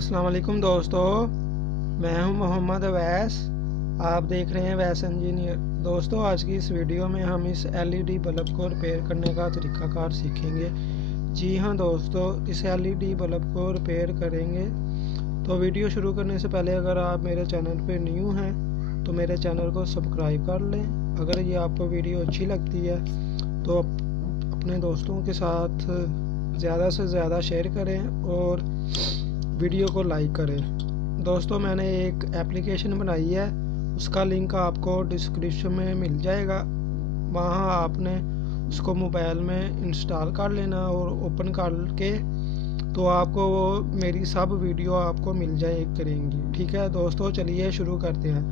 अस्सलाम वालेकुम दोस्तों, मैं हूं मोहम्मद अवैस। आप देख रहे हैं अवैस इंजीनियर। दोस्तों, आज की इस वीडियो में हम इस एलईडी बल्ब को रिपेयर करने का तरीक़ाकार सीखेंगे। जी हाँ दोस्तों, इस एलईडी बल्ब को रिपेयर करेंगे। तो वीडियो शुरू करने से पहले अगर आप मेरे चैनल पर न्यू हैं तो मेरे चैनल को सब्सक्राइब कर लें। अगर ये आपको वीडियो अच्छी लगती है तो अपने दोस्तों के साथ ज़्यादा से ज़्यादा शेयर करें और वीडियो को लाइक करें। दोस्तों, मैंने एक एप्लीकेशन बनाई है, उसका लिंक आपको डिस्क्रिप्शन में मिल जाएगा। वहाँ आपने उसको मोबाइल में इंस्टॉल कर लेना और ओपन करके तो आपको वो मेरी सब वीडियो आपको मिल जाए करेंगी। ठीक है दोस्तों, चलिए शुरू करते हैं।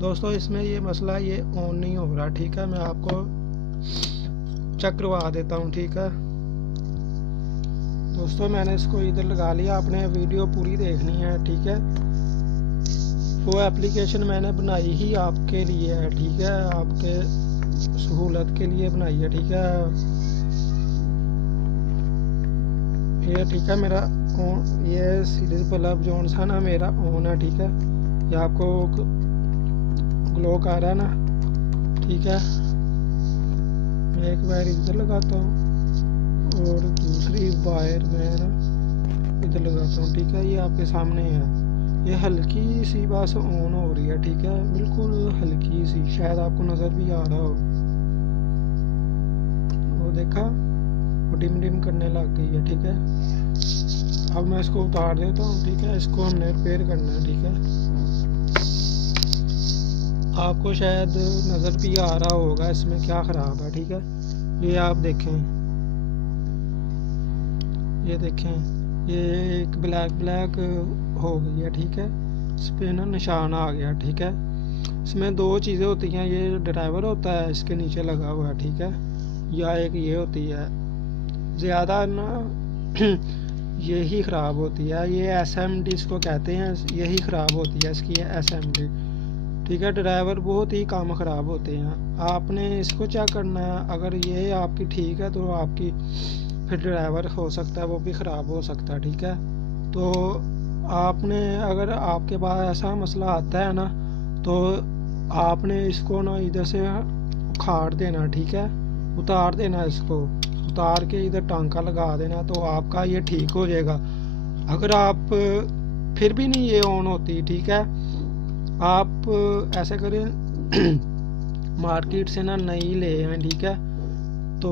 दोस्तों, इसमें ये मसला ये ऑन नहीं हो रहा। ठीक है, मैं आपको चेक करवा देता हूँ। ठीक है दोस्तों, मैंने इसको इधर लगा लिया। आपने वीडियो पूरी देखनी है। ठीक है, वो एप्लीकेशन मैंने बनाई ही आपके लिए है। ठीक है, आपके सहूलत के लिए बनाई है। ठीक है, ये ठीक है मेरा ये सीरीज बल्ब जो सा ना मेरा ऑन है। ठीक है, ये आपको ग्लो कर रहा है ना। ठीक है, मैं एक वायर इधर लगाता हूँ और दूसरी वायर में ना इधर लगाता हूँ। ठीक है, ये आपके सामने है। ये हल्की सी बस ऑन हो रही है। ठीक है, बिल्कुल हल्की सी, शायद आपको नज़र भी आ रहा हो। वो देखा, वो डिम डिम करने लग गई है। ठीक है, अब मैं इसको उतार देता हूँ। ठीक है, इसको हमने रिपेयर करना है। ठीक है, आपको शायद नज़र भी आ रहा होगा इसमें क्या ख़राब है। ठीक है, ये आप देखें, ये देखें, ये एक ब्लैक हो गई है। ठीक है, इस पर ना निशान आ गया। ठीक है, इसमें दो चीज़ें होती हैं, ये ड्राइवर होता है इसके नीचे लगा हुआ है। ठीक है, या एक ये होती है, ज़्यादा ना यही ख़राब होती है। ये एसएमडी इसको कहते हैं, यही ख़राब होती है इसकी एसएमडी। ठीक है, ड्राइवर बहुत ही कम ख़राब होते हैं। आपने इसको चेक करना है। अगर ये आपकी ठीक है तो आपकी फिर ड्राइवर हो सकता है वो भी ख़राब हो सकता है। ठीक है, तो आपने अगर आपके पास ऐसा मसला आता है ना तो आपने इसको ना इधर से उखाड़ देना। ठीक है, उतार देना, इसको उतार के इधर टांका लगा देना तो आपका ये ठीक हो जाएगा। अगर आप फिर भी नहीं ये ऑन होती, ठीक है, आप ऐसे करें मार्केट से ना नई ले आए। ठीक है, तो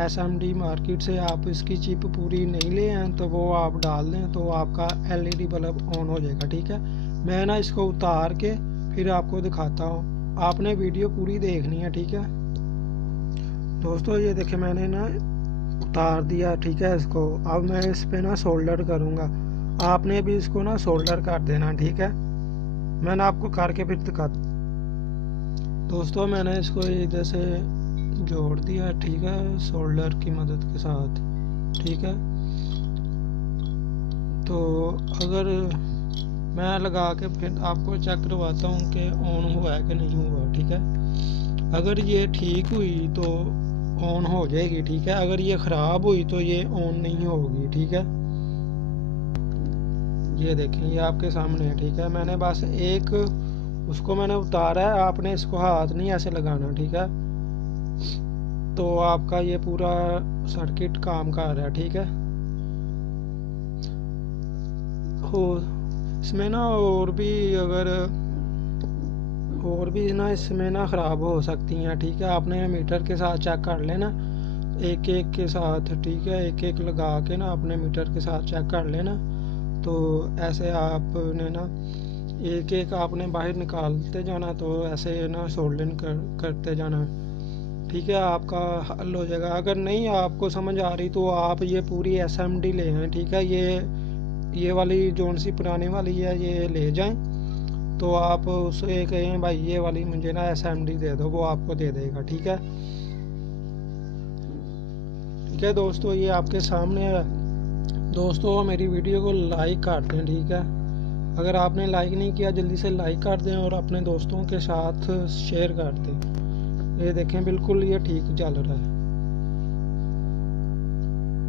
एसएमडी मार्केट से आप इसकी चिप पूरी नहीं ले आए तो वो आप डाल दें तो आपका एलईडी बल्ब ऑन हो जाएगा। ठीक है, मैं ना इसको उतार के फिर आपको दिखाता हूँ। आपने वीडियो पूरी देखनी है। ठीक है दोस्तों, ये देखें मैंने ना उतार दिया। ठीक है, इसको अब मैं इस पे ना सोल्डर करूँगा। आपने भी इसको ना सोल्डर कर देना। ठीक है, मैंने आपको करके फिर दिखा। दोस्तों, मैंने इसको इधर से जोड़ दिया। ठीक है, सोल्डर की मदद के साथ। ठीक है, तो अगर मैं लगा के फिर आपको चेक करवाता हूँ कि ऑन हुआ है कि नहीं हुआ। ठीक है, अगर ये ठीक हुई तो ऑन हो जाएगी। ठीक है, अगर ये ख़राब हुई तो ये ऑन नहीं होगी। ठीक है, ये देखें, ये आपके सामने है। ठीक है, मैंने बस एक उसको मैंने उतारा है। आपने इसको हाथ नहीं ऐसे लगाना। ठीक है, तो आपका ये पूरा सर्किट काम कर रहा है। ठीक है, हो इसमें ना और भी ना इसमें ना ख़राब हो सकती हैं। ठीक है, आपने मीटर के साथ चेक कर लेना, एक एक के साथ। ठीक है, एक एक लगा के ना अपने मीटर के साथ चेक कर लेना। तो ऐसे आपने ना एक एक आपने बाहर निकालते जाना, तो ऐसे ना सोल्डरिंग करते जाना। ठीक है, आपका हल हो जाएगा। अगर नहीं आपको समझ आ रही तो आप ये पूरी एसएमडी ले आएँ। ठीक है, ये वाली जोन सी पुरानी वाली है ये ले जाएं तो आप उससे कहें भाई ये वाली मुझे ना एसएमडी दे दो, वो आपको दे देगा। ठीक है, ठीक है दोस्तों, ये आपके सामने है। दोस्तों, मेरी वीडियो को लाइक कर दें। ठीक है, अगर आपने लाइक नहीं किया जल्दी से लाइक कर दें और अपने दोस्तों के साथ शेयर कर दें। ये देखें, बिल्कुल ये ठीक चल रहा है।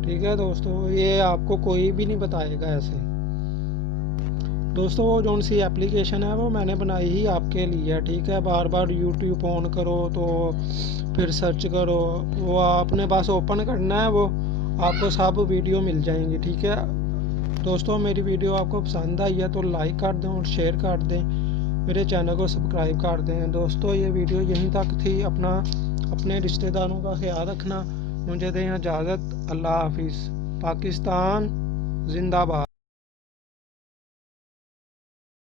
ठीक है दोस्तों, ये आपको कोई भी नहीं बताएगा ऐसे। दोस्तों वो जो सी एप्लीकेशन है वो मैंने बनाई ही आपके लिए है, ठीक है। बार बार यूट्यूब ऑन करो तो फिर सर्च करो, वो आपने बस ओपन करना है, वो आपको सब वीडियो मिल जाएंगी, ठीक है। दोस्तों मेरी वीडियो आपको पसंद आई है तो लाइक कर दें और शेयर कर दें, मेरे चैनल को सब्सक्राइब कर दें। दोस्तों ये वीडियो यहीं तक थी। अपने रिश्तेदारों का ख्याल रखना। मुझे दें इजाज़त। अल्लाह हाफिज़। पाकिस्तान जिंदाबाद।